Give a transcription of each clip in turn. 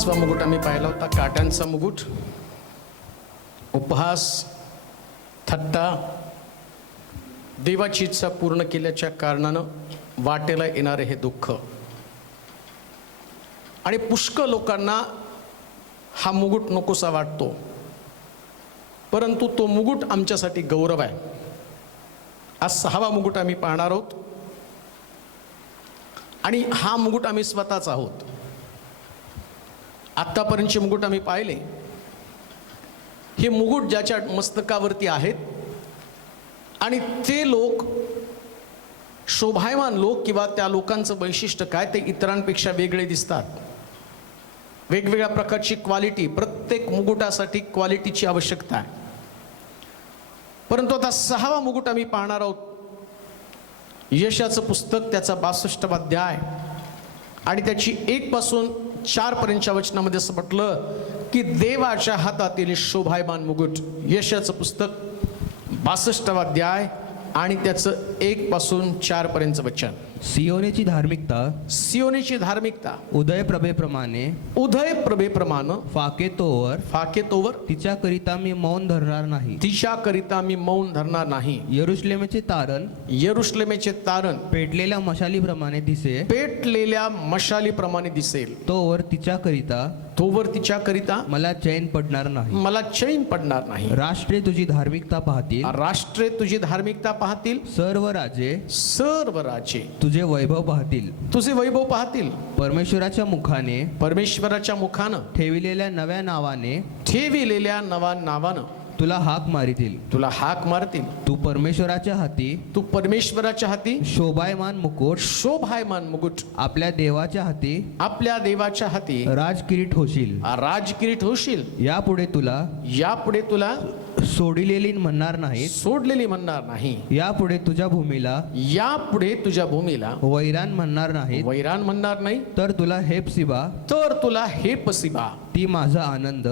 पाचवा मुकुट आम्ही पाहिला होता, काट्यांचा मुकुट. उपहास, थट्टा, देवाची इच्छा पूर्ण केल्याच्या कारणानं वाटेला येणारे हे दुःख. आणि पुष्कळ लोकांना हा मुकुट नकोसा वाटतो, परंतु तो मुकुट आमच्यासाठी गौरव आहे. आज सहावा मुकुट आम्ही पाहणार आहोत आणि हा मुकुट आम्ही स्वतःच आहोत. आत्तापर्यंतचे मुकुट आम्ही पाहिले, हे मुकुट ज्याच्या मस्तकावरती आहेत आणि ते लोक शोभायमान लोक किंवा त्या लोकांचं वैशिष्ट्य काय ते इतरांपेक्षा वेगळे दिसतात. वेगवेगळ्या प्रकारची क्वालिटी, प्रत्येक मुकुटासाठी क्वालिटीची आवश्यकता आहे. परंतु आता सहावा मुकुट आम्ही पाहणार आहोत. यशाचं पुस्तक, त्याचा 62वा अध्याय आणि त्याची 1 पासून 4 पर्यंतच्या वचनामध्ये असं म्हटलं की देवाच्या हातातील शोभायमान मुकुट. यशाचं पुस्तक 62वा अध्याय आणि त्याचं 1 पासून 4 पर्यंतचं वचन. सियोनेची धार्मिकता, सियोनेची धार्मिकता उदय प्रभेप्रमाणे, उदय प्रभेप्रमाणे फाके तोवर तिच्याकरिता मी मौन धरणार नाही. तिच्याकरिता मी मौन धरणार नाही. यरुशलेमेचे तारण, यरुशलेमेचे तारण पेटलेल्या मशालीप्रमाणे दिसे, पेटलेल्या मशालीप्रमाणे दिसेल. तोवर तिच्याकरिता मला चैन पडणार नाही. मला चैन पडणार नाही. राष्ट्रे तुझी धार्मिकता पाहतील, राष्ट्रे तुझी धार्मिकता पाहतील. सर्व राजे तुझे वैभव पाहतील. तुझे वैभव पाहतील. परमेश्वराच्या मुखानं ठेविलेल्या नव्या नावाने तुला हाक मारतील. तू परमेश्वराच्या हाती शोभायमान मुकुट आपल्या देवाच्या हाती राजकिरीट होशील. यापुढे तुला सोडलेली म्हणणार नाही. यापुढे तुझ्या भूमीला वैरान म्हणणार नाही. तर तुला हेपसिबा ती माझा आनंद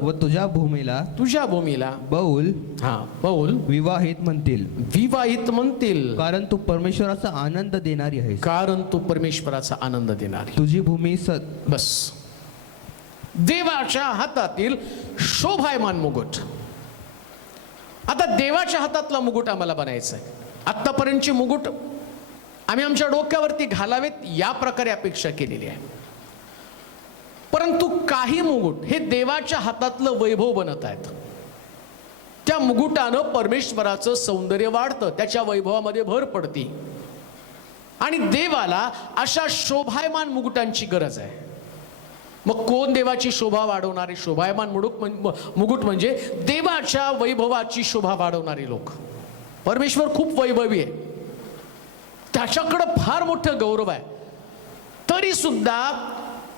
व तुझ्या भूमीला बौल विवाहित म्हणतील. कारण तू परमेश्वराचा आनंद देणारी तुझी भूमी बस. देवाच्या हातातील शोभायमान मुकुट. आता देवाच्या हातातला मुकुट आम्हाला बनायचं आहे. आत्तापर्यंतचे मुकुट आम्ही आमच्या डोक्यावरती घालावेत या प्रकारे अपेक्षा केलेली आहे. परंतु काही मुकुट हे देवाच्या हातातलं वैभव बनत आहेत. त्या मुकुटानं परमेश्वराचं सौंदर्य वाढतं, त्याच्या वैभवामध्ये भर पडते. आणि देवाला अशा शोभायमान मुकुटांची गरज आहे. मग कोण देवाची शोभा वाढवणारे? शोभायमान मुकुट म्हणजे देवाच्या वैभवाची शोभा वाढवणारे लोक. परमेश्वर खूप वैभवी आहे, त्याच्याकडं फार मोठं गौरव आहे. तरी सुद्धा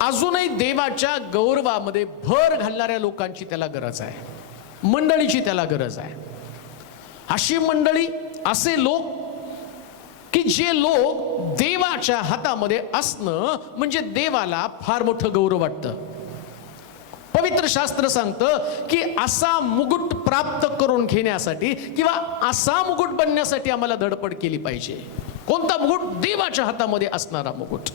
अजूनही देवाच्या गौरवामध्ये भर घालणाऱ्या लोकांची त्याला गरज आहे, मंडळीची त्याला गरज आहे. अशी मंडळी, असे लोक की जे लोक देवाच्या हातामध्ये असणं म्हणजे देवाला फार मोठं गौरव वाटतं. पवित्र शास्त्र सांगतं की असा मुकुट प्राप्त करून घेण्यासाठी किंवा असा मुकुट बनण्यासाठी आम्हाला धडपड केली पाहिजे. कोणता मुकुट? देवाच्या हातामध्ये असणारा मुकुट,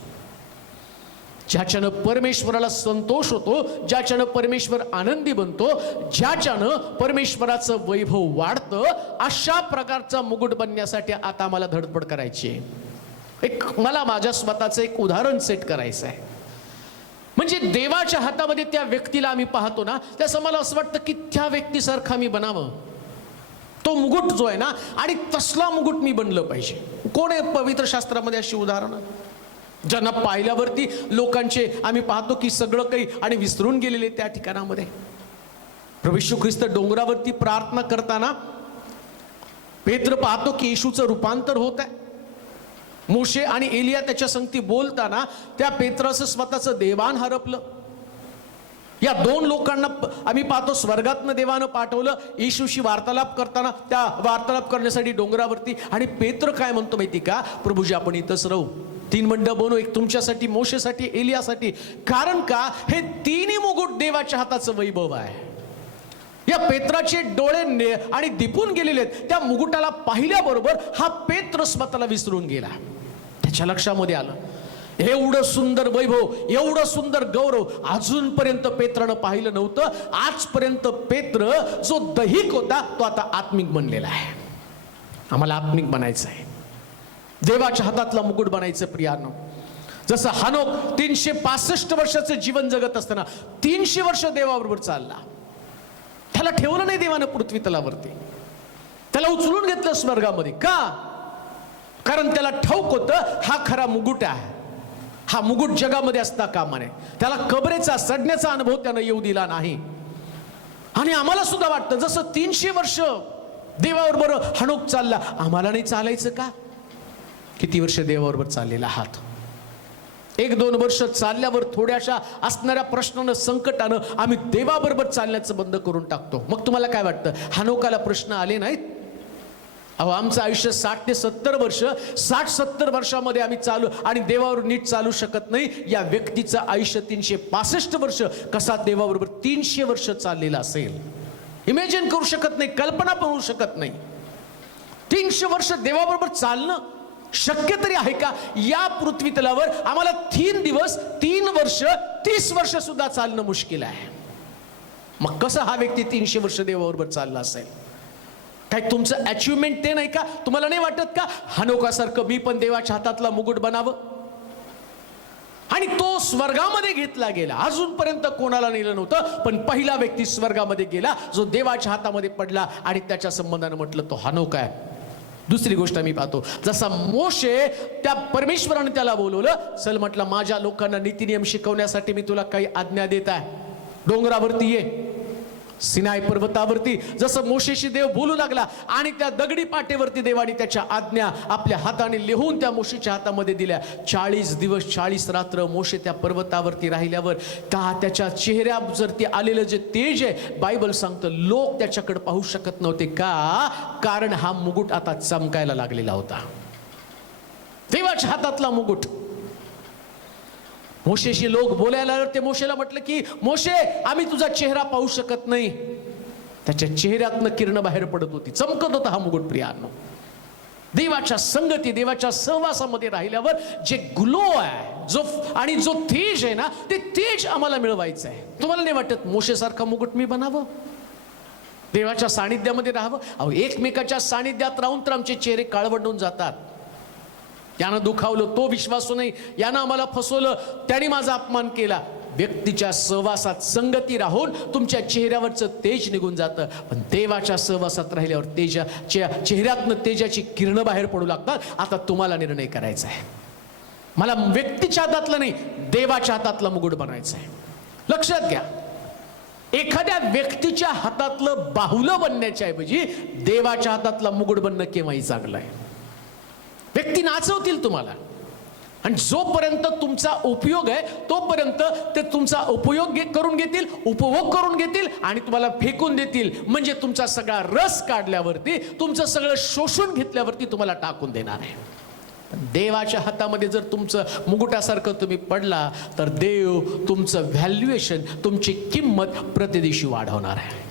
ज्याच्यानं परमेश्वराला संतोष होतो, ज्याच्यानं परमेश्वर आनंदी बनतो, ज्याच्यानं परमेश्वराचं वैभव वाढतं. अशा प्रकारचा मुकुट बनण्यासाठी आता मला धडपड करायची. मला माझ्या स्वतःचं एक उदाहरण सेट करायचं आहे. म्हणजे देवाच्या हातामध्ये त्या व्यक्तीला आम्ही पाहतो ना, त्याचं मला असं वाटतं की त्या व्यक्तीसारखा मी बनावं. तो मुकुट जो आहे ना, आणि तसला मुकुट मी बनलं पाहिजे. कोण आहे पवित्र शास्त्रामध्ये अशी उदाहरणं ज्यांना पाहिल्यावरती लोकांचे आम्ही पाहतो की सगळं काही आणि विसरून गेलेले त्या ठिकाणामध्ये? प्रभू येशू ख्रिस्त डोंगरावरती प्रार्थना करताना पेत्र पाहतो की येशूचं रूपांतर होत आहे. मोशे आणि एलिया त्याच्या संगती बोलताना त्या पेत्राचं स्वतःचं देवान हरपलं. या 2 लोकांना आम्ही पाहतो स्वर्गातनं देवानं पाठवलं येशूशी वार्तालाप करताना, त्या वार्तालाप करण्यासाठी डोंगरावरती. आणि पेत्र काय म्हणतो माहिती का? प्रभूजी आपण इथंच राहू, 3 मंडप बनवू, एक तुमच्यासाठी, मोशेसाठी, एलियासाठी. कारण का? हे 3ही मुकुट देवाच्या हाताचं वैभव आहे. या पेत्राचे डोळे आणि दिपून गेलेले आहेत. त्या मुकुटाला पाहिल्याबरोबर हा पेत्र स्वतःला विसरून गेला. त्याच्या लक्षामध्ये आलं एवढं सुंदर वैभव, एवढं सुंदर गौरव अजूनपर्यंत पेत्रानं पाहिलं नव्हतं. आजपर्यंत पेत्र जो दैहिक होता तो आता आत्मिक बनलेला आहे. आम्हाला आत्मिक बनायचं आहे, देवाच्या हातातला मुकुट बनायचं प्रियानो. जसं हानोक 365 वर्षाचं जीवन जगत असताना 300 वर्ष देवाबरोबर चालला. त्याला ठेवलं नाही देवानं पृथ्वी तलावरती, त्याला उचलून घेतलं स्वर्गामध्ये. का? कारण त्याला ठाऊक होतं हा खरा मुकुट आहे. हा मुकुट जगामध्ये असता कामा नये. त्याला कबरेचा, सडण्याचा अनुभव त्यानं येऊ दिला नाही. आणि आम्हाला सुद्धा वाटतं जसं 300 वर्ष देवाबरोबर हानोक चालला, आम्हाला नाही चालायचं का? किती वर्ष देवाबरोबर चाललेला आहात? 1-2 वर्ष चालल्यावर थोड्याशा असणाऱ्या प्रश्नानं, संकटानं आम्ही देवाबरोबर चालण्याचं बंद करून टाकतो. मग तुम्हाला काय वाटतं, हानोकाला प्रश्न आले नाहीत? अहो, आमचं आयुष्य 60 ते 70 वर्ष, 60-70 वर्षामध्ये आम्ही चालू आणि देवावर नीट चालू शकत नाही. या व्यक्तीचं आयुष्य 365 वर्ष कसा देवाबरोबर 300 वर्ष चाललेलं असेल, इमॅजिन करू शकत नाही, कल्पना पण होऊ शकत नाही. 300 वर्ष देवाबरोबर चालणं शक्य तरी आहे का? या पृथ्वी तलावर आम्हाला 3 दिवस, 3 वर्ष, 30 वर्ष सुद्धा चालणं मुश्किल आहे. मग कसं हा व्यक्ती 300 वर्ष देवाबरोबर चालला असेल? काय तुमचं अचिव्हमेंट ते नाही का? तुम्हाला नाही वाटत का हानोकासारखं मी पण देवाच्या हातातला मुकुट बनावं? आणि तो स्वर्गामध्ये घेतला गेला. अजूनपर्यंत कोणाला नेलं नव्हतं, पण पहिला व्यक्ती स्वर्गामध्ये गेला जो देवाच्या हातामध्ये पडला आणि त्याच्या संबंधानं म्हटलं तो हानोक आहे. दुसरी गोष्ट मी पाहतो, जसा मोशे त्या परमेश्वराने त्याला बोलवलं, चल म्हटलं माझ्या लोकांना नीतिनियम शिकवण्यासाठी मी तुला काही आज्ञा देत आहे, डोंगरावरती ये. सिनाई पर्वतावरती जसं मोशेशी देव बोलू लागला आणि त्या दगडी पाटेवरती देवाने त्याच्या आज्ञा आपल्या हाताने लिहून त्या मोशेच्या हातामध्ये दिल्या. 40 दिवस 40 रात्र मोशे त्या पर्वतावरती राहिल्यावर त्याच्या चेहऱ्यावरती आलेलं जे तेज आहे, बायबल सांगतं लोक त्याच्याकडे पाहू शकत नव्हते. का? कारण हा मुकुट आता चमकायला लागलेला होता, देवाच्या हातातला मुकुट. मोशेशी लोक बोलायला ते मोशेला म्हटलं की मोशे, आम्ही तुझा चेहरा पाहू शकत नाही. त्याच्या चेहऱ्यातनं किरण बाहेर पडत होती, चमकत होता हा मुकुट. प्रियानो, देवाच्या संगती, देवाच्या सहवासामध्ये राहिल्यावर जे ग्लो आहे, जो तेज आहे ना, ते तेज आम्हाला मिळवायचं आहे. तुम्हाला नाही वाटत मोशेसारखा मुकुट मी बनावं, देवाच्या सानिध्यामध्ये राहावं? अहो, एकमेकाच्या सानिध्यात राहून तर आमचे चेहरे काळवंडून जातात. यानं दुखावलं, तो विश्वासू नाही, यानं आम्हाला फसवलं, त्याने माझा अपमान केला. व्यक्तीच्या सहवासात, संगती राहून तुमच्या चेहऱ्यावरचं तेज निघून जातं. पण देवाच्या सहवासात राहिल्यावर चेहऱ्यातनं तेजाची किरणं बाहेर पडू लागतात. आता तुम्हाला निर्णय करायचा आहे, मला व्यक्तीच्या हातातलं नाही, देवाच्या हातातलं मुकुट बनायचं आहे. लक्षात घ्या, एखाद्या व्यक्तीच्या हातातलं बाहुलं बनण्याच्या ऐवजी देवाच्या हातातला मुकुट बनणं केव्हाही चांगलं आहे. व्यक्ती नाचवतील तुम्हाला, आणि जोपर्यंत तुमचा उपयोग आहे तोपर्यंत ते तुमचा उपयोग करून घेतील, उपभोग करून घेतील आणि तुम्हाला फेकून देतील. म्हणजे तुमचा सगळा रस काढल्यावरती, तुमचं सगळं शोषून घेतल्यावरती तुम्हाला टाकून देणार आहे. देवाच्या हातामध्ये जर तुमचं मुकुटासारखं तुम्ही पडला तर देव तुमचं व्हॅल्युएशन, तुमची किंमत प्रतिदिवशी वाढवणार आहे.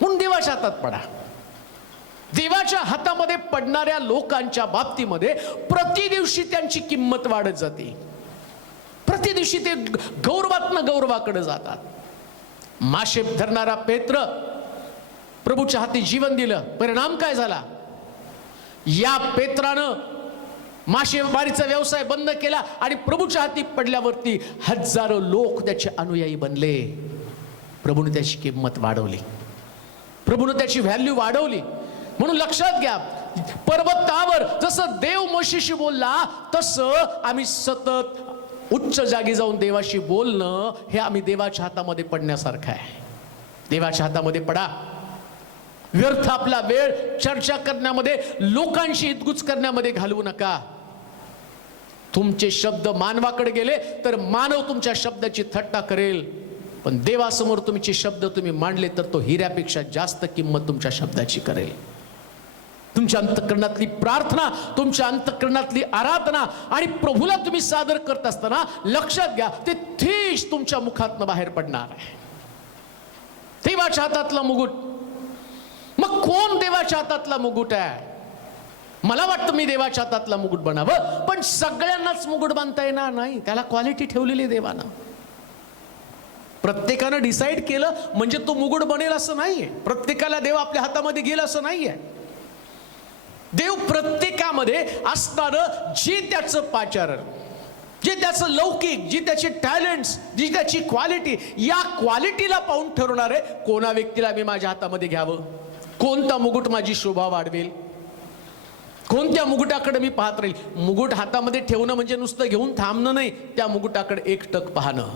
म्हणून देवाच्या हातात पडा. देवाच्या हातामध्ये पडणाऱ्या लोकांच्या बाबतीमध्ये प्रतिदिवशी त्यांची किंमत वाढत जाते. प्रतिदिवशी ते गौरवातनं गौरवाकडे जातात. माशे धरणारा पेत्र प्रभूच्या हाती जीवन दिलं. परिणाम काय झाला? या पेत्रानं मासेमारीचा व्यवसाय बंद केला आणि प्रभूच्या हाती पडल्यावरती हजारो लोक त्याचे अनुयायी बनले. प्रभूने त्याची किंमत वाढवली, प्रभूने त्याची व्हॅल्यू वाढवली. म्हणून लक्षात घ्या, पर्वतावर जसं देव मोशेशी बोलला तसं आम्ही सतत उच्च जागी जाऊन देवाशी बोलणं, हे आम्ही देवाच्या हातामध्ये पडण्यासारखं आहे. देवाच्या हातामध्ये पडा. व्यर्थ आपला वेळ चर्चा करण्यामध्ये, लोकांशी इतगुच करण्यामध्ये घालवू नका. तुमचे शब्द मानवाकडे गेले तर मानव तुमच्या शब्दाची थट्टा करेल, पण देवासमोर तुमचे शब्द तुम्ही मांडले तर तो हिऱ्यापेक्षा जास्त किंमत तुमच्या शब्दाची करेल. तुमच्या अंतःकरणातली प्रार्थना, तुमच्या अंतःकरणातली आराधना आणि प्रभूला तुम्ही सादर करत असताना लक्षात घ्या, ते तेज तुमच्या मुखातनं बाहेर पडणार आहे. देवाच्या हातातला मुकुट. मग कोण देवाच्या हातातला मुकुट आहे? मला वाटतं मी देवाच्या हातातला मुकुट बनावं, पण सगळ्यांनाच मुकुट बांधता येणार नाही. त्याला क्वालिटी ठेवलेली देवानं. प्रत्येकानं डिसाईड केलं म्हणजे तो मुकुट बनेल असं नाहीये. प्रत्येकाला देव आपल्या हातामध्ये गेला असं नाहीये. देव प्रत्येकामध्ये असणारं जे त्याचं पाचारण, जे त्याचं लौकिक, जी त्याची टॅलेंट्स, जी त्याची क्वालिटी, या क्वालिटीला पाहून ठरवणार आहे कोणा व्यक्तीला मी माझ्या हातामध्ये घ्यावं, कोणता मुकुट माझी शोभा वाढवेल, कोणत्या मुकुटाकडे मी पाहत राहील. मुकुट हातामध्ये ठेवणं म्हणजे नुसतं घेऊन थांबणं नाही, त्या मुकुटाकडे एकटक पाहणं.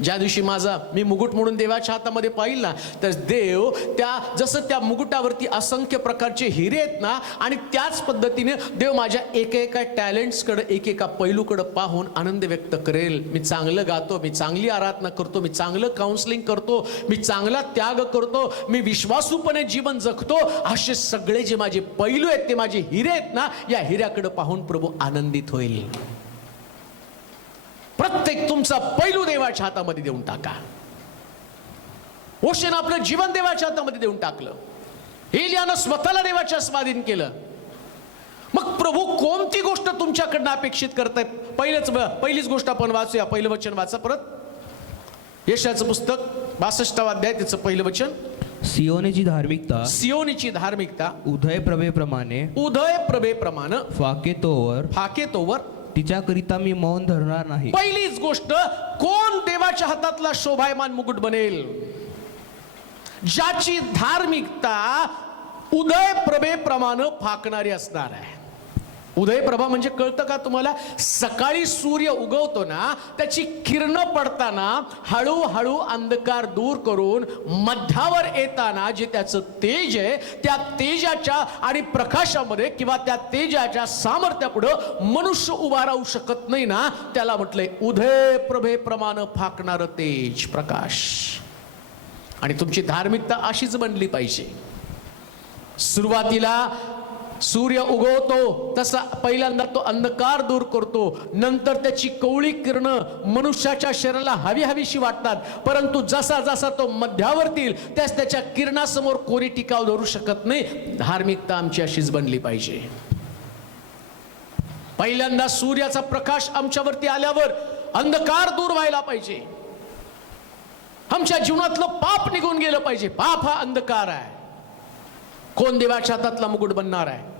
ज्या दिवशी मी मुकुट म्हणून देवाच्या हातामध्ये पाहिल ना, तर देव जसं त्या मुकुटावरती असंख्य प्रकारचे हिरे आहेत ना, आणि त्याच पद्धतीने देव माझ्या एकेका टॅलेंट्सकडे, एकेका पैलूकडे पाहून आनंद व्यक्त करेल. मी चांगलं गातो, मी चांगली आराधना करतो, मी चांगलं काउन्सिलिंग करतो, मी चांगला त्याग करतो, मी विश्वासूपणे जीवन जगतो. असे सगळे जे माझे पैलू आहेत, ते माझे हिरे आहेत ना, या हिऱ्याकडे पाहून प्रभू आनंदित होईल. प्रत्येक तुमचा पैलू देवाच्या हातामध्ये देऊन टाका. मोशेनं आपलं जीवन देवाच्या हातामध्ये देऊन टाकलं. एलियानं स्वतःला देवाच्या स्वाधीन केलं. मग प्रभू कोणती गोष्ट तुमच्याकडनं अपेक्षित करतायत? पहिलीच गोष्ट आपण वाचूया. पहिलं वचन वाचा परत. यशाचं पुस्तक 62 अध्याय, त्याचं पहिलं वचन. सियोनीची धार्मिकता, सियोनीची धार्मिकता उदय प्रभेप्रमाणे फाके तोवर तिच्याकरिता मी मौन धरणार नाही. पहिलीच गोष्ट, कोण देवाच्या हातातला शोभायमान मुकुट बनेल? ज्याची धार्मिकता उदय प्रभेप्रमाणे फाकणारी असणार आहे. उदयप्रभा म्हणजे कळतं का तुम्हाला? सकाळी सूर्य उगवतो ना, त्याची किरणं पडताना हळूहळू अंधकार दूर करून मध्यावर येताना जे त्याचं तेज आहे, त्या तेजाच्या आणि प्रकाशामध्ये किंवा त्या तेजाच्या सामर्थ्यापुढं मनुष्य उभा राहू शकत नाही ना, त्याला म्हटलंय उदय प्रभेप्रमाणे फाकणारं तेज, प्रकाश. आणि तुमची धार्मिकता अशीच बनली पाहिजे. सुरुवातीला सूर्य उगवतो तसा पहिल्यांदा तो अंधकार दूर करतो, नंतर त्याची कवळी किरणं मनुष्याच्या शरीराला हवी हवीशी वाटतात, परंतु जसा जसा तो मध्यावरती येईल त्याच्या किरणासमोर कोणी टिकाव धरू शकत नाही. धार्मिकता आमची अशीच बनली पाहिजे. पहिल्यांदा सूर्याचा प्रकाश आमच्यावरती आल्यावर अंधकार दूर व्हायला पाहिजे. आमच्या जीवनातलं पाप निघून गेलं पाहिजे. पाप हा अंधकार आहे. कोण देवाच्या हातातला मुकुट बनणार आहे?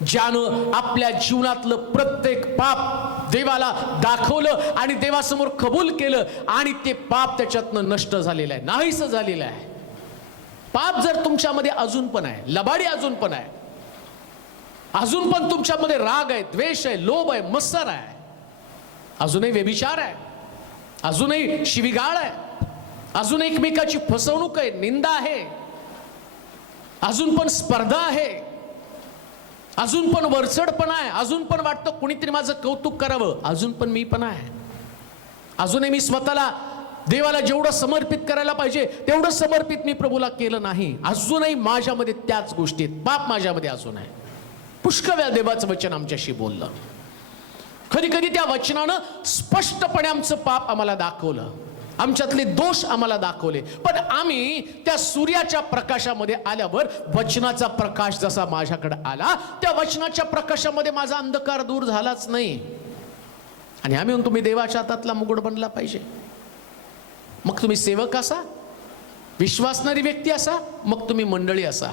ज्यानं आपल्या जीवनातलं प्रत्येक पाप देवाला दाखवलं आणि देवासमोर कबूल केलं, आणि ते पाप त्याच्यातनं नष्ट झालेलं आहे, नाहीसं झालेलं आहे. पाप जर तुमच्यामध्ये अजून पण आहे, लबाडी अजून पण आहे, अजून पण तुमच्यामध्ये राग आहे, द्वेष आहे, लोभ आहे, मत्सर आहे, अजूनही व्यभिचार आहे, अजूनही शिवीगाळ आहे, अजून एकमेकाची फसवणूक आहे, निंदा आहे, अजून पण स्पर्धा आहे, अजून पण वरचढपणा आहे, अजून पण वाटतं कोणीतरी माझं कौतुक करावं, अजून पण मी पण आहे, अजूनही मी स्वतःला देवाला जेवढं समर्पित करायला पाहिजे तेवढं समर्पित मी प्रभूला केलं नाही, अजूनही माझ्यामध्ये त्याच गोष्टी आहेत, पाप माझ्यामध्ये अजून आहे. पुष्कळ वेळा देवाचं वचन आमच्याशी बोललं. कधी कधी त्या वचनानं स्पष्टपणे आमचं पाप आम्हाला दाखवलं, आमच्यातले दोष आम्हाला दाखवले, पण आम्ही त्या सूर्याच्या प्रकाशामध्ये आल्यावर वचनाचा प्रकाश जसा माझ्याकडे आला, त्या वचनाच्या प्रकाशामध्ये माझा अंधकार दूर झालाच नाही. आणि आम्ही म्हणतो तुम्ही देवाच्या हातातला मुकुट बनला पाहिजे. मग तुम्ही सेवक असा, विश्वासणारी व्यक्ती असा, मग तुम्ही मंडळी असा.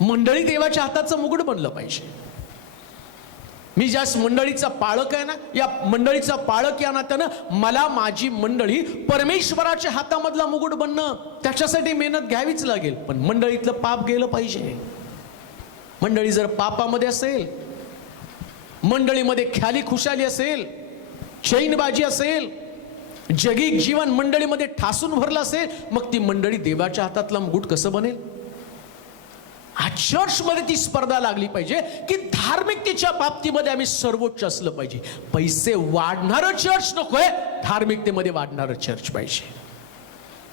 मंडळी देवाच्या हाताचं मुकुट बनलं पाहिजे. मी ज्या मंडळीचा पाळक आहे ना, या मंडळीचा पाळक या नात्यानं मला माझी मंडळी परमेश्वराच्या हातामधला मुकुट बनणं, त्याच्यासाठी मेहनत घ्यावीच लागेल. पण मंडळीतलं पाप गेलं पाहिजे. मंडळी जर पापामध्ये असेल, मंडळीमध्ये ख्याली खुशाली असेल, चैनबाजी असेल, जगिक जीवन मंडळीमध्ये ठासून भरलं असेल, मग ती मंडळी देवाच्या हातातला मुकुट कसं बनेल? चर्च मध्ये ती स्पर्धा लागली पाहिजे की धार्मिकतेच्या बाबतीमध्ये आम्ही सर्वोच्च असलं पाहिजे. पैसे वाढणारं चर्च नकोय, धार्मिकतेमध्ये वाढणारं चर्च पाहिजे.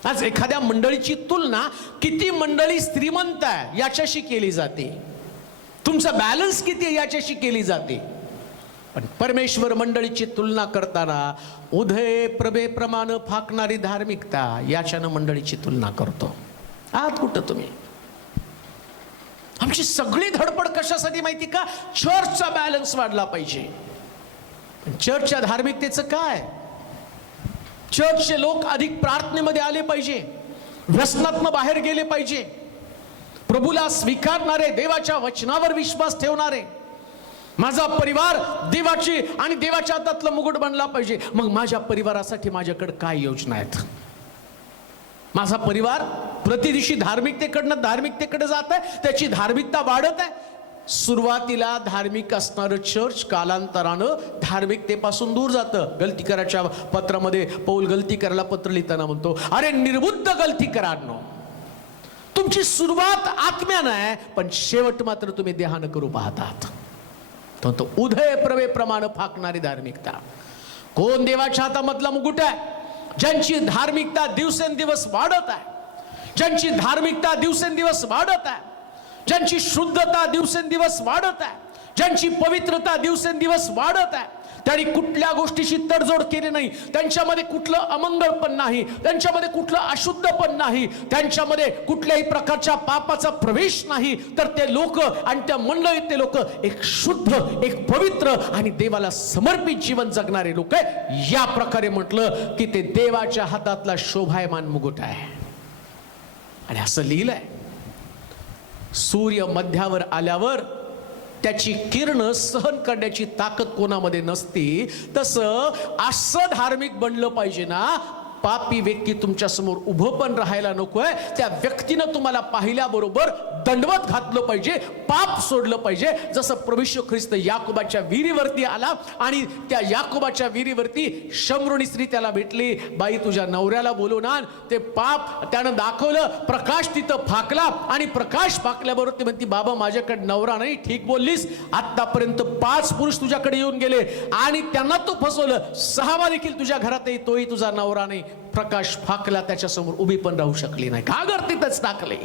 आज एखाद्या मंडळीची तुलना किती मंडळी श्रीमंत आहे याच्याशी केली जाते, तुमचा बॅलन्स किती आहे याच्याशी केली जाते. पण परमेश्वर मंडळीची तुलना करताना उदय प्रभेप्रमाणे फाकणारी धार्मिकता याच्यानं मंडळीची तुलना करतो. आहात कुठं तुम्ही? आमची सगळी धडपड कशासाठी माहिती का? चर्चचा बॅलन्स वाढला पाहिजे. चर्चच्या धार्मिकतेचं काय? चर्चचे लोक अधिक प्रार्थनेमध्ये आले पाहिजे, व्यसनातनं बाहेर गेले पाहिजे, प्रभूला स्वीकारणारे, देवाच्या वचनावर विश्वास ठेवणारे. माझा परिवार देवाची आणि देवाच्या हातातलं मुकुट बनला पाहिजे. मग माझ्या परिवारासाठी माझ्याकडे काय योजना आहेत? माझा परिवार प्रतिदिवशी धार्मिकतेकडे जात आहे, त्याची धार्मिकता वाढत आहे. सुरुवातीला धार्मिक असणारं चर्च कालांतरानं धार्मिकतेपासून दूर जातं. गलती करायच्या पत्रामध्ये पौल गलती करायला पत्र लिहिताना म्हणतो, अरे निर्बुद्ध गलती करांनो, तुमची सुरुवात आत्म्यानं आहे, पण शेवट मात्र तुम्ही देहानं करू पाहतात. तो उदय प्रवे प्रमाण फाकणारी धार्मिकता. कोण देवाच्या हातामधला मुकुट आहे? ज्यांची धार्मिकता दिवसेंदिवस वाढत आहे, ज्यांची धार्मिकता दिवसेंदिवस वाढत आहे, ज्यांची शुद्धता दिवसेंदिवस वाढत आहे, ज्यांची पवित्रता दिवसेंदिवस वाढत आहे, त्यांनी कुठल्या गोष्टीशी तडजोड केली नाही, त्यांच्यामध्ये कुठलं अमंगळ पण नाही, त्यांच्यामध्ये कुठलं अशुद्ध पण नाही, त्यांच्यामध्ये कुठल्याही प्रकारच्या पापाचा प्रवेश नाही, तर ते लोक आणि त्या मंडळीत ते लोक एक शुद्ध, एक पवित्र आणि देवाला समर्पित जीवन जगणारे लोक आहे. या प्रकारे म्हटलं की ते देवाच्या हातातला शोभायमान मुकुट आहे. आणि असं लिहिलंय, सूर्य मध्यावर आल्यावर त्याची किरण सहन करण्याची ताकद कोणामध्ये नसती, तसं असं धार्मिक बनलं पाहिजे ना, पापी व्यक्ती तुमच्या समोर उभं पण राहायला नकोय, त्या व्यक्तीनं तुम्हाला पाहिल्याबरोबर दंडवत घातलं पाहिजे, पाप सोडलं पाहिजे. जसं प्रभू येशू ख्रिस्त याकोबाच्या विहिरीवरती आला आणि त्या याकोबाच्या विहिरीवरती शमरोनी स्त्री त्याला भेटली, बाई तुझ्या नवऱ्याला बोलवून आण. ते पाप त्यानं दाखवलं, प्रकाश तिथं फाकला आणि प्रकाश फाकल्याबरोबर ती म्हणती, बाबा माझ्याकडे नवरा नाही. ठीक बोललीस, आतापर्यंत 5 पुरुष तुझ्याकडे येऊन गेले आणि त्यांना तू फसवलं, 6वा देखील तुझ्या घरात येई, तोही तुझा नवरा नाही. प्रकाश फाकला, त्याच्यासमोर उभी पण राहू शकली नाही. का गर्दीतच टाकले?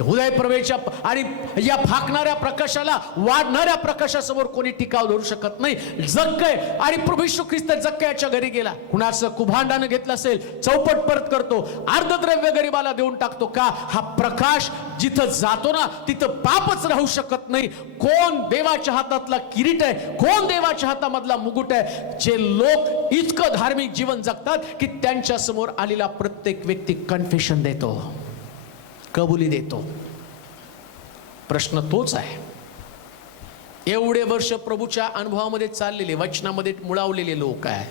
उदय प्रवेशच्या आणि या फाकणाऱ्या प्रकाशाला वाढणाऱ्या प्रकाशासमोर कोणी टिकाव धरू शकत नाही. जक्कय आणि प्रभू येशू ख्रिस्त जक्कयाच्या घरी गेला, कुणाचं कुभांडानं घेतलं असेल चौपट परत करतो, अर्धद्रव्य गरीबाला देऊन टाकतो. का? हा प्रकाश जिथं जातो ना तिथं पापच राहू शकत नाही. कोण देवाच्या हातातला किरीट आहे, कोण देवाच्या हातामधला मुकुट आहे? जे लोक इतकं धार्मिक जीवन जगतात की त्यांच्या समोर आलेला प्रत्येक व्यक्ती कन्फेशन देतो, कबुली देतो. प्रश्न तोच आहे. एवढे वर्ष प्रभूच्या अनुभवामध्ये चाललेले, वचनामध्ये मुळावलेले लोक आहे,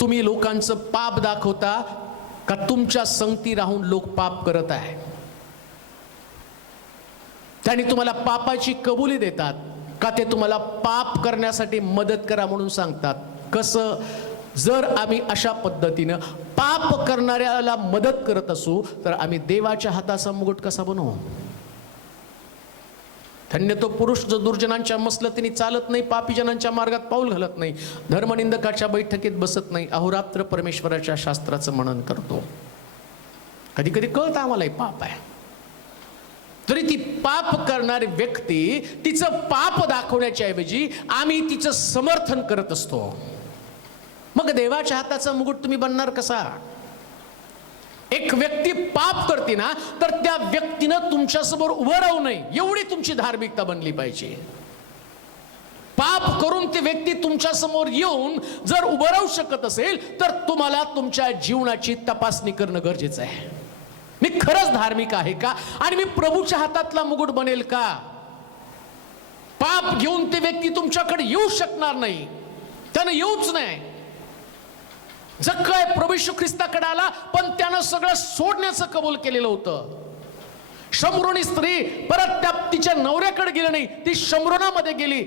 तुम्ही लोकांचं पाप दाखवता का तुमच्या संगती राहून लोक पाप करत आहे? त्यांनी तुम्हाला पापाची कबुली देतात का ते तुम्हाला पाप करण्यासाठी मदत करा म्हणून सांगतात? कसं? जर आम्ही अशा पद्धतीनं पाप करणाऱ्याला मदत करत असू तर आम्ही देवाच्या हाताचा मुकुट कसा बनवू? धन्य तो पुरुष जो दुर्जनांच्या मसलतीने चालत नाही, पापी जनांच्या मार्गात पाऊल घालत नाही, धर्मनिंदकाच्या बैठकीत बसत नाही, अहोरात्र परमेश्वराच्या शास्त्राचं मनन करतो. कधी कधी कळतं आम्हाला हे पाप आहे, तरी ती पाप करणारी व्यक्ती तिचं पाप दाखवण्याच्या ऐवजी आम्ही तिचं समर्थन करत असतो. मग देवाच्या हाताचा मुकुट तुम्ही बनणार कसा? एक व्यक्ती पाप करते ना तर त्या व्यक्तीनं तुमच्या समोर उभं राहू नये एवढी तुमची धार्मिकता बनली पाहिजे. पाप करून ती व्यक्ती तुमच्या समोर येऊन जर उभं राहू शकत असेल तर तुम्हाला तुमच्या जीवनाची तपासणी करणं गरजेचं आहे. मी खरंच धार्मिक आहे का आणि मी प्रभूच्या हातातला मुकुट बनेल का? पाप घेऊन ती व्यक्ती तुमच्याकडे येऊ शकणार नाही, त्यानं येऊच नाही. जक्कय प्रभू येशू ख्रिस्ताकडे आला पण त्यानं सगळं सोडण्याचं कबूल केलेलं होतं. शमरोनी स्त्री परत त्या तिच्या नवऱ्याकडे गेली नाही, ती शमरोनामध्ये गेली.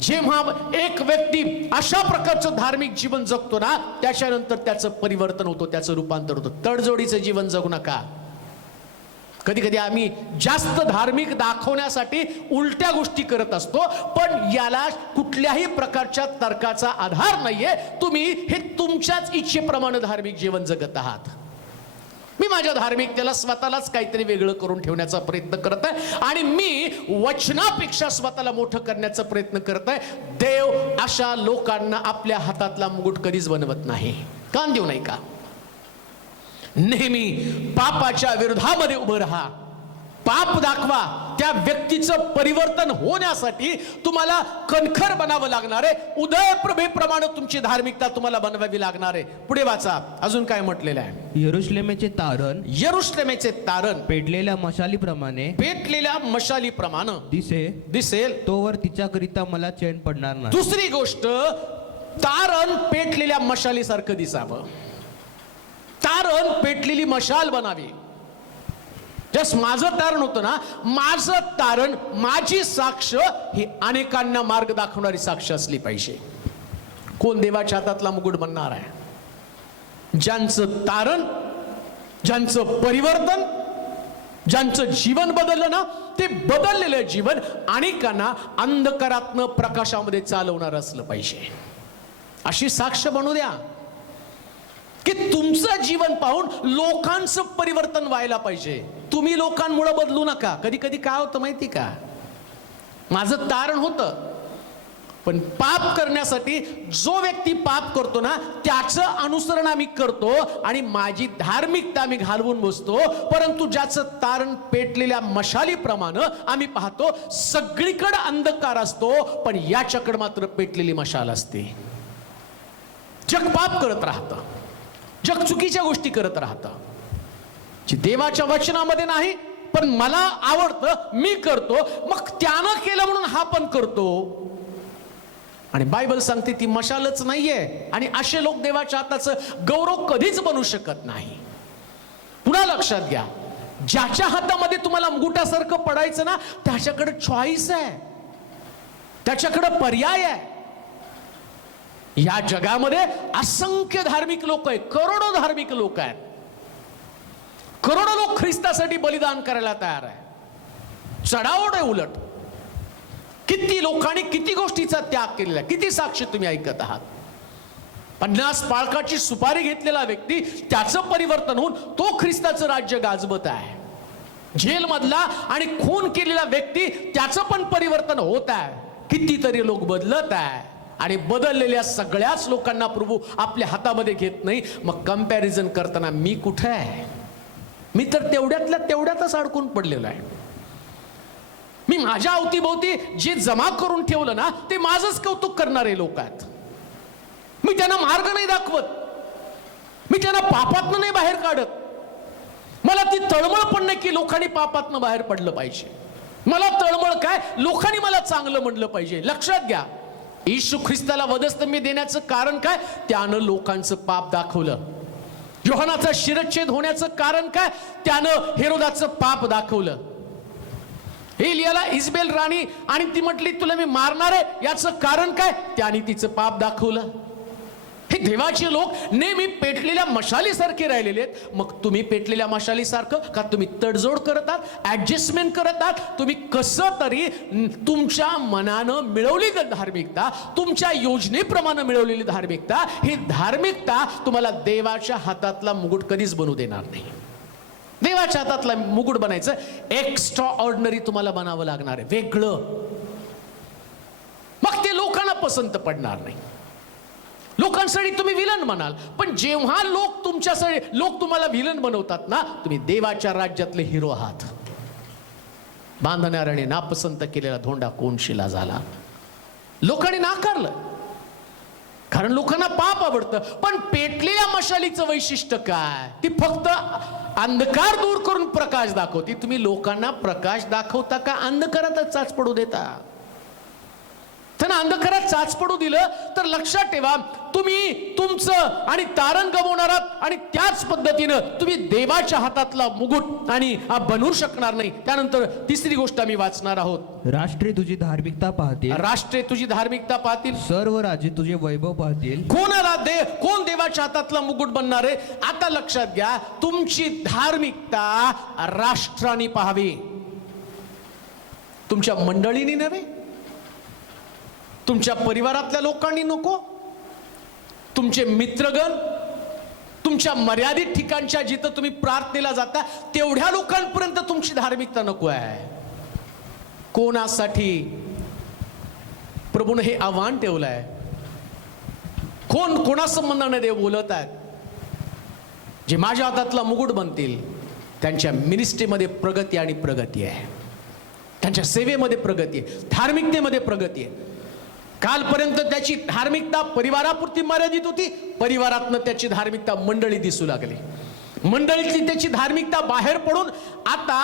जेव्हा एक व्यक्ती अशा प्रकारचं धार्मिक जीवन जगतो ना त्याच्यानंतर त्याचं परिवर्तन होतं, त्याचं रूपांतर होतं. तडजोडीचं जीवन जगू नका. कधी कधी आम्ही जास्त धार्मिक दाखवण्यासाठी उलट्या गोष्टी करत असतो, पण याला कुठल्याही प्रकारच्या तर्काचा आधार नाहीये. तुम्ही हे तुमच्याच इच्छेप्रमाणे धार्मिक जीवन जगत आहात. मी माझ्या धार्मिकतेला स्वतःलाच काहीतरी वेगळं करून ठेवण्याचा प्रयत्न करत आहे आणि मी वचनापेक्षा स्वतःला मोठं करण्याचा प्रयत्न करत आहे. देव अशा लोकांना आपल्या हातातला मुकुट कधीच बनवत नाही. कान देऊ नाही का? नेहमी पापाच्या विरोधामध्ये उभं राहा, पाप दाखवा. त्या व्यक्तीचं परिवर्तन होण्यासाठी तुम्हाला कणखर बनावं लागणार आहे. उदयप्रभेप्रमाणे तुमची धार्मिकता तुम्हाला बनवावी लागणार आहे. पुढे वाचा, अजून काय म्हटलेलं आहे. यरुशलेमेचे तारण यरुशलेमेचे तारण पेटलेल्या मशालीप्रमाणे पेटलेल्या मशालीप्रमाणे दिसेल, तोवर तिच्याकरिता मला चैन पडणार नाही. दुसरी गोष्ट, तारण पेटलेल्या मशालीसारखं दिसावं. तारण पेटलेली मशाल बनावी. जस माझं तारण होतं ना, माझं तारण, माझी साक्ष ही अनेकांना मार्ग दाखवणारी साक्ष असली पाहिजे. कोण देवाच्या हातातला मुकुट बनणार आहे? ज्यांचं तारण, ज्यांचं परिवर्तन, ज्यांचं जीवन बदललं ना, ते बदललेलं जीवन अनेकांना अंधकारातनं प्रकाशामध्ये चालवणार असलं पाहिजे. अशी साक्ष बनू द्या की तुमचं जीवन पाहून लोकांचं परिवर्तन व्हायला पाहिजे. तुम्ही लोकांमुळे बदलू नका. कधी कधी काय होतं माहिती का, माझं तारण होतं, पण पाप करण्यासाठी जो व्यक्ती पाप करतो ना, त्याचं अनुसरण आम्ही करतो आणि माझी धार्मिकता आम्ही घालवून बसतो. परंतु ज्याचं तारण पेटलेल्या मशालीप्रमाणे आम्ही पाहतो, सगळीकडे अंधकार असतो, पण याच्याकडे मात्र पेटलेली मशाल असते. जग पाप करत राहतं, जग चुकीच्या गोष्टी करत राहतं, जी देवाच्या वचनामध्ये नाही, पण मला आवडतं, मी करतो, मग त्यानं केलं म्हणून हा पण करतो. आणि बायबल सांगते ती मशालच नाहीये. आणि असे लोक देवाच्या हाताचं गौरव कधीच बनू शकत नाही. पुन्हा लक्षात घ्या, ज्याच्या हातामध्ये तुम्हाला मुकुटासारखं पडायचं ना, त्याच्याकडे चॉईस आहे, त्याच्याकडे पर्याय आहे. या जगामध्ये असंख्य धार्मिक लोक आहेत, करोडो धार्मिक लोक आहेत, करोडो लोक ख्रिस्तासाठी बलिदान करायला तयार आहे. चढाओढ आहे उलट. किती लोकांनी किती गोष्टीचा त्याग केलेला, किती साक्ष तुम्ही ऐकत आहात. 50 पाळकाची सुपारी घेतलेला व्यक्ती, त्याचं परिवर्तन होऊन तो ख्रिस्ताचं राज्य गाजवत आहे. जेलमधला आणि खून केलेला व्यक्ती, त्याचं पण परिवर्तन होत आहे. कितीतरी लोक बदलत आहे आणि बदललेल्या सगळ्याच लोकांना प्रभू आपल्या हातामध्ये घेत नाही. मग कंपॅरिझन करताना मी कुठे आहे? मी तर तेवढ्यातल्या तेवढ्यातच अडकून पडलेलो आहे. मी माझ्या अवतीभोवती जे जमा करून ठेवलं ना, ते माझंच कौतुक करणारे लोक आहेत. मी त्यांना मार्ग नाही दाखवत, मी त्यांना पापातनं नाही बाहेर काढत. मला ती तळमळ पण नाही की लोकांनी पापातनं बाहेर पडलं पाहिजे. मला तळमळ काय, लोकांनी मला चांगलं म्हणलं पाहिजे. लक्षात घ्या, येशू ख्रिस्ताला वधस्तंभी देण्याचं कारण काय? त्यानं लोकांचं पाप दाखवलं. योहानाचा शिरच्छेद होण्याचं कारण काय? त्यानं हेरोदाचं पाप दाखवलं. एलियाला इजबेल राणी आणि ती म्हटली तुला मी मारणार आहे, याचं कारण काय? त्याने तिचं पाप दाखवलं. हे देवाचे लोक नेहमी पेटलेल्या मशालीसारखे राहिलेले आहेत. मग तुम्ही पेटलेल्या मशालीसारखं का तुम्ही तडजोड करत आहात, ऍडजस्टमेंट करत आहात? तुम्ही कसं तरी तुमच्या मनानं मिळवलेली धार्मिकता, तुमच्या योजनेप्रमाणे मिळवलेली धार्मिकता, ही धार्मिकता तुम्हाला देवाच्या हातातला मुकुट कधीच बनू देणार नाही. देवाच्या हातातला मुकुट बनायचं एक्स्ट्रा ऑर्डिनरी तुम्हाला बनावं लागणार आहे, वेगळं. मग ते लोकांना पसंत पडणार नाही. लोकांसाठी तुम्ही विलन म्हणाल, पण जेव्हा लोक तुम्हाला विलन बनवतात ना, तुम्ही देवाच्या राज्यातले हिरो आहात. बांधणाऱ्याने नापसंत केलेला धोंडा कोणशिला झाला. लोकांनी नाकारलं, कारण लोकांना पाप आवडतं. पण पेटलेल्या मशालीचं वैशिष्ट्य काय? ती फक्त अंधकार दूर करून प्रकाश दाखवते. तुम्ही लोकांना प्रकाश दाखवता का अंधकारातच चाच पडू देता? त्यांना अंधकारात चाच पडू दिलं तर लक्षात ठेवा, तुम्ही तुमचं आणि तारण गमावणार आहात. आणि त्याच पद्धतीनं तुम्ही देवाच्या हातातला मुकुट आणि बनवू शकणार नाही. त्यानंतर तिसरी गोष्ट आम्ही वाचणार आहोत. राष्ट्रे तुझी धार्मिकता पाहतील, राष्ट्रे तुझी धार्मिकता पाहतील, सर्व राज्ये तुझे वैभव पाहतील. कोण देवाच्या हातातला मुकुट बनणार आहे? आता लक्षात घ्या, तुमची धार्मिकता राष्ट्रांनी पाहावी, तुमच्या मंडळींनी नव्हे, तुमच्या परिवारातल्या लोकांनी नको, तुमचे मित्रगण, तुमच्या मर्यादित ठिकाणच्या जिथं तुम्ही प्रार्थनेला जाता तेवढ्या लोकांपर्यंत तुमची धार्मिकता नको आहे. कोणासाठी प्रभूने हे आव्हान ठेवलं आहे? कोणासंबंधाने देव बोलत आहेत? जे माझ्या हातातला मुकुट बनतील त्यांच्या मिनिस्ट्रीमध्ये प्रगती आणि प्रगती आहे, त्यांच्या सेवेमध्ये प्रगती आहे, धार्मिकतेमध्ये प्रगती आहे. कालपर्यंत त्याची धार्मिकता परिवारापुरती मर्यादित होती, परिवारातनं त्याची धार्मिकता मंडळी दिसू लागली, मंडळीतली त्याची धार्मिकता बाहेर पडून आता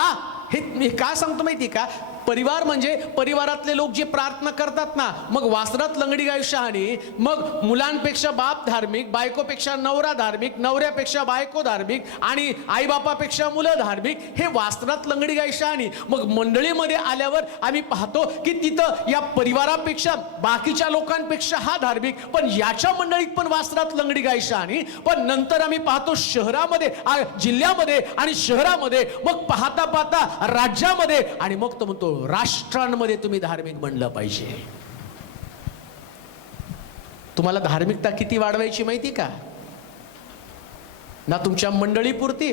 हे काय सांगतो माहिती का, परिवार म्हणजे परिवारातले लोक जे प्रार्थना करतात ना, मग वासरात लंगडी गाय शहाणी, मग मुलांपेक्षा बाप धार्मिक, बायकोपेक्षा नवरा धार्मिक, नवऱ्यापेक्षा बायको धार्मिक आणि आईबापापेक्षा मुलं धार्मिक, हे वासरात लंगडी गाय शहाणी. मग मंडळीमध्ये आल्यावर आम्ही पाहतो की तिथं या परिवारापेक्षा बाकीच्या लोकांपेक्षा हा धार्मिक, पण याच्या मंडळीत पण वासरात लंगडी गाय शहाणी. पण नंतर आम्ही पाहतो शहरामध्ये, जिल्ह्यामध्ये आणि शहरामध्ये, मग पाहता पाहता राज्यामध्ये, आणि मग तो म्हणतो राष्ट्रांमध्ये तुम्ही धार्मिक बनलं पाहिजे. तुम्हाला धार्मिकता किती वाढवायची माहिती का? ना तुमच्या मंडळीपुरती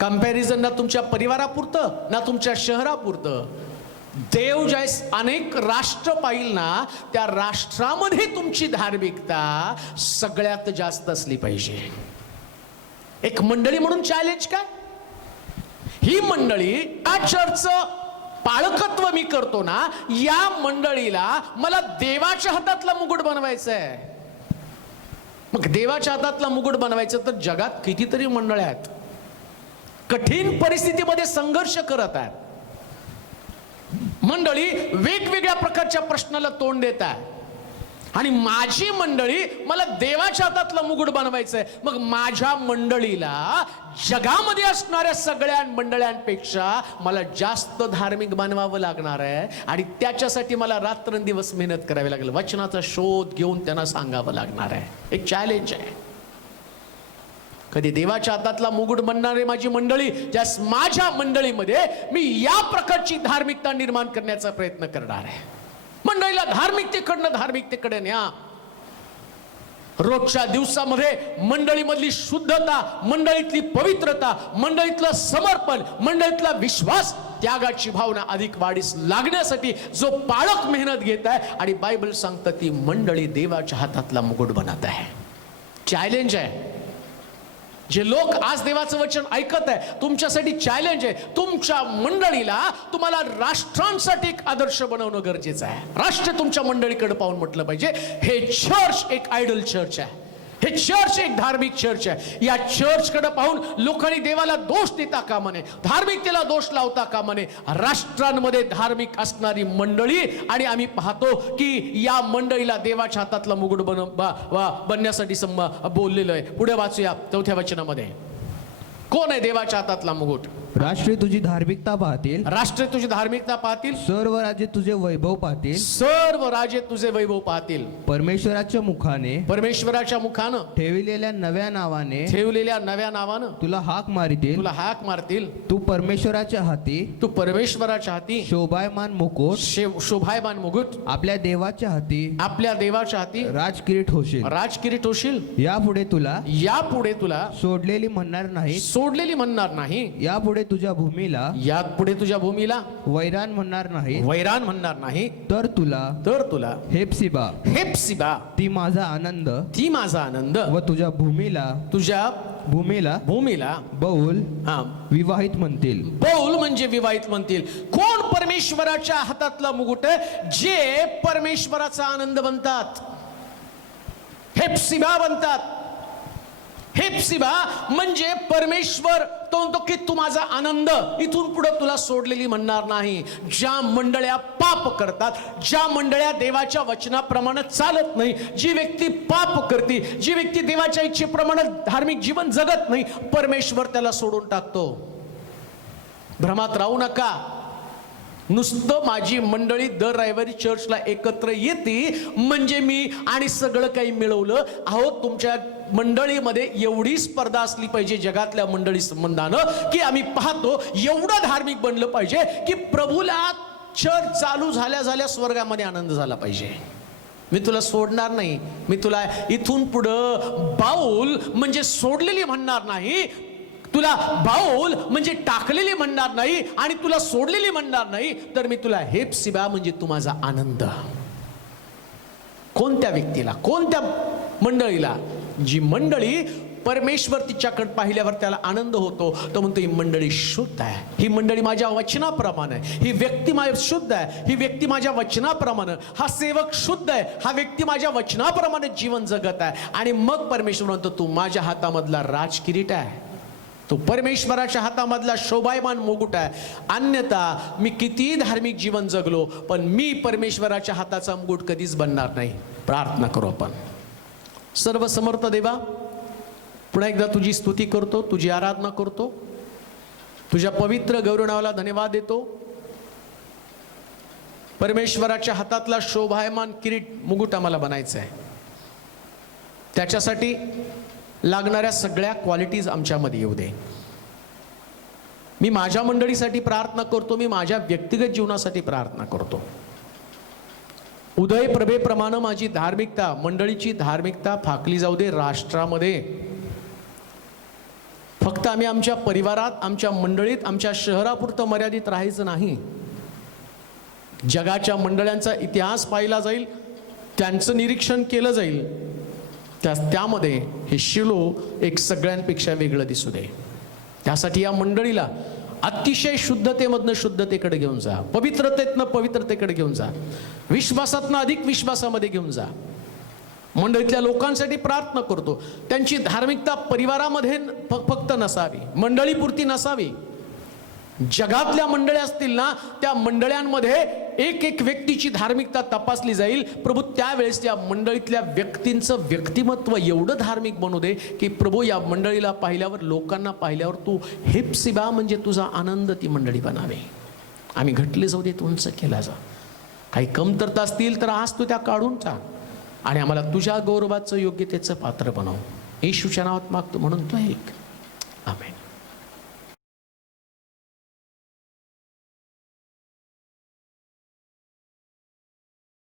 कंपॅरिझन, ना तुमच्या परिवारापुरतं, ना तुमच्या शहरापुरतं. देव ज्या अनेक राष्ट्र पाहिल ना, त्या राष्ट्रामध्ये तुमची धार्मिकता सगळ्यात जास्त असली पाहिजे. एक मंडळी म्हणून चॅलेंज काय, ही मंडळी या चर्चचं पालकत्व मी करतो ना, या मंडळीला मला देवाच्या हातातला मुकुट बनवायचा आहे. मग देवाच्या हातातला मुकुट बनवायचं तर जगात कितीतरी मंडळी आहेत, कठीण परिस्थितीमध्ये संघर्ष करत आहेत. मंडळी वेगवेगळ्या प्रकारच्या प्रश्नाला तोंड देत आहे, आणि माझी मंडळी मला देवाच्या हातातला मुकुट बनवायचं आहे. मग माझ्या मंडळीला जगामध्ये असणाऱ्या सगळ्या मंडळ्यांपेक्षा मला जास्त धार्मिक बनवावं लागणार आहे, आणि त्याच्यासाठी मला रात्रंदिवस मेहनत करावी लागेल, वचनाचा शोध घेऊन त्यांना सांगावं लागणार आहे. एक चॅलेंज आहे. कधी देवाच्या हातातला मुकुट बनणारे माझी मंडळी, ज्यास माझ्या मंडळीमध्ये मी या प्रकारची धार्मिकता निर्माण करण्याचा प्रयत्न करणार आहे. मंडळीला धार्मिकतेकडे न्या. रोजच्या दिवसामध्ये मंडळीमधली शुद्धता, मंडळीतली पवित्रता, मंडळीतलं समर्पण, मंडळीतला विश्वास, त्यागाची भावना अधिक वाढीस लागण्यासाठी जो पालक मेहनत घेत आहे, आणि बायबल सांगतं ती मंडळी देवाच्या हातातला मुकुट बनत आहे. चॅलेंज आहे. जे लोक आज देवाचं वचन ऐकत आहे, तुमच्यासाठी चॅलेंज आहे. तुमच्या मंडळीला तुम्हाला राष्ट्रांसाठी एक आदर्श बनवणं गरजेचं आहे. राष्ट्र तुमच्या मंडळीकडे पाहून म्हटलं पाहिजे, हे चर्च एक आयडल चर्च आहे, हे चर्च एक धार्मिक चर्च आहे. या चर्चकडे पाहून लोकांनी देवाला दोष देता कामा नये, धार्मिकतेला दोष लावता कामा नये. राष्ट्रांमध्ये धार्मिक असणारी मंडळी, आणि आम्ही पाहतो की या मंडळीला देवाच्या हातातला मुकुट बनण्यासाठी बोललेलं आहे. पुढे वाचूया 4थ्या वचनामध्ये. कोण आहे देवाच्या हातातला मुकुट? राष्ट्रे तुझी धार्मिकता पाहतील, राष्ट्रे तुझी धार्मिकता पाहतील, सर्व राज्ये तुझे वैभव पाहतील, सर्व राजे तुझे वैभव पाहतील. परमेश्वराच्या मुखानं ठेवलेल्या नव्या नावानं तुला हाक मारतील. तू परमेश्वराच्या हाती शोभायमान मुकुट, आपल्या देवाच्या हाती राजकिरीट होशील. यापुढे तुला सोडलेली म्हणणार नाही, यापुढे तुझ्या भूमीला वैरान म्हणणार नाही. तर तुला हेप्सिबा ती माझा आनंद व तुझ्या भूमीला बौल विवाहित म्हणतील. बौल म्हणजे विवाहित म्हणतील. कोण परमेश्वराच्या हातातला मुकुट जे परमेश्वराचा आनंद बनतात, हेप्सिबा बनतात. हेप्सिबा म्हणजे परमेश्वर तो म्हणतो की तू माझा आनंद, इथून पुढे तुला सोडलेली म्हणणार नाही. ज्या मंडळ्या पाप करतात, ज्या मंडळ्या देवाच्या वचनाप्रमाणे चालत नाही, जी व्यक्ती पाप करते, जी व्यक्ती देवाच्या इच्छेप्रमाणे धार्मिक जीवन जगत नाही, परमेश्वर त्याला सोडून टाकतो. भ्रमात राहू नका. नुसतं माझी मंडळी दर रविवारी चर्चला एकत्र येते म्हणजे मी आणि सगळं काही मिळवलं. अहो, तुमच्या मंडळीमध्ये एवढी स्पर्धा असली पाहिजे जगातल्या मंडळी संबंधानं, की आम्ही पाहतो एवढं धार्मिक बनलं पाहिजे की प्रभूला चर्च चालू झाल्या स्वर्गामध्ये आनंद झाला पाहिजे. मी तुला सोडणार नाही, मी तुला इथून पुढं बाऊल म्हणजे सोडलेली म्हणणार नाही, तुला बाऊल म्हणजे टाकलेली म्हणणार नाही, आणि तुला सोडलेली म्हणणार नाही, तर मी तुला हेप्सिबा म्हणजे तू माझा आनंद. कोणत्या व्यक्तीला, कोणत्या मंडळीला? जी मंडळी परमेश्वर तिच्याकडे पाहिल्यावर त्याला आनंद होतो. तो म्हणतो ही मंडळी शुद्ध आहे, ही मंडळी माझ्या वचनाप्रमाणे, ही व्यक्ती माझ्या शुद्ध आहे, ही व्यक्ती माझ्या वचनाप्रमाणे, हा सेवक शुद्ध आहे, हा व्यक्ती माझ्या वचनाप्रमाणे जीवन जगत आहे. आणि मग परमेश्वर म्हणतो तू माझ्या हातामधला राजकिरीट आहे, तो परमेश्वराच्या हातामधला शोभायमान मुकुट आहे. अन्यथा मी कितीही धार्मिक जीवन जगलो पण मी परमेश्वराच्या हाताचा मुकुट कधीच बनणार नाही. प्रार्थना करू आपण. सर्व समर्थ देवा, पुन्हा एकदा तुझी स्तुती करतो, तुझी आराधना करतो, तुझ्या पवित्र गौरव धन्यवाद देतो. परमेश्वराच्या हातातला शोभायमान किरीट मुकुट आम्हाला बनायचं आहे. त्याच्यासाठी लागणाऱ्या सगळ्या क्वालिटीज आमच्यामध्ये येऊ दे. मी माझ्या मंडळीसाठी प्रार्थना करतो, मी माझ्या व्यक्तिगत जीवनासाठी प्रार्थना करतो. उदय प्रभेप्रमाणे माझी धार्मिकता, मंडळीची धार्मिकता फाकली जाऊ दे. राष्ट्रामध्ये फक्त आम्ही आमच्या परिवारात, आमच्या मंडळीत, आमच्या शहरापुरतं मर्यादित राहायचं नाही. जगाच्या मंडळांचा इतिहास पाहिला जाईल, त्यांचं निरीक्षण केलं जाईल, त्यामध्ये हे शिलो एक सगळ्यांपेक्षा वेगळं दिसू दे. त्यासाठी या मंडळीला अतिशय शुद्धतेमधनं शुद्धतेकडे घेऊन जा, पवित्रतेतनं पवित्रतेकडे घेऊन जा, विश्वासातनं अधिक विश्वासामध्ये घेऊन जा. मंडळीतल्या लोकांसाठी प्रार्थना करतो, त्यांची धार्मिकता परिवारामध्ये फक्त नसावी, मंडळीपुरती नसावी. जगातल्या मंडळ्या असतील ना, त्या मंडळ्यांमध्ये एक एक व्यक्तीची धार्मिकता तपासली जाईल. प्रभू त्यावेळेस त्या मंडळीतल्या व्यक्तींचं व्यक्तिमत्व एवढं धार्मिक बनू दे की प्रभू या मंडळीला पाहिल्यावर, लोकांना पाहिल्यावर तू हेप्सिबा म्हणजे तुझा आनंद ती मंडळी बनावे. आम्ही घटले जाऊ दे, उंच केला जा. काही कमतरता असतील तर आज तू त्या काढून टाक आणि आम्हाला तुझ्या गौरवाचं, योग्यतेचं पात्र बनव. येशूच्या नावात मागतो म्हणून तो ऐक. आमेन.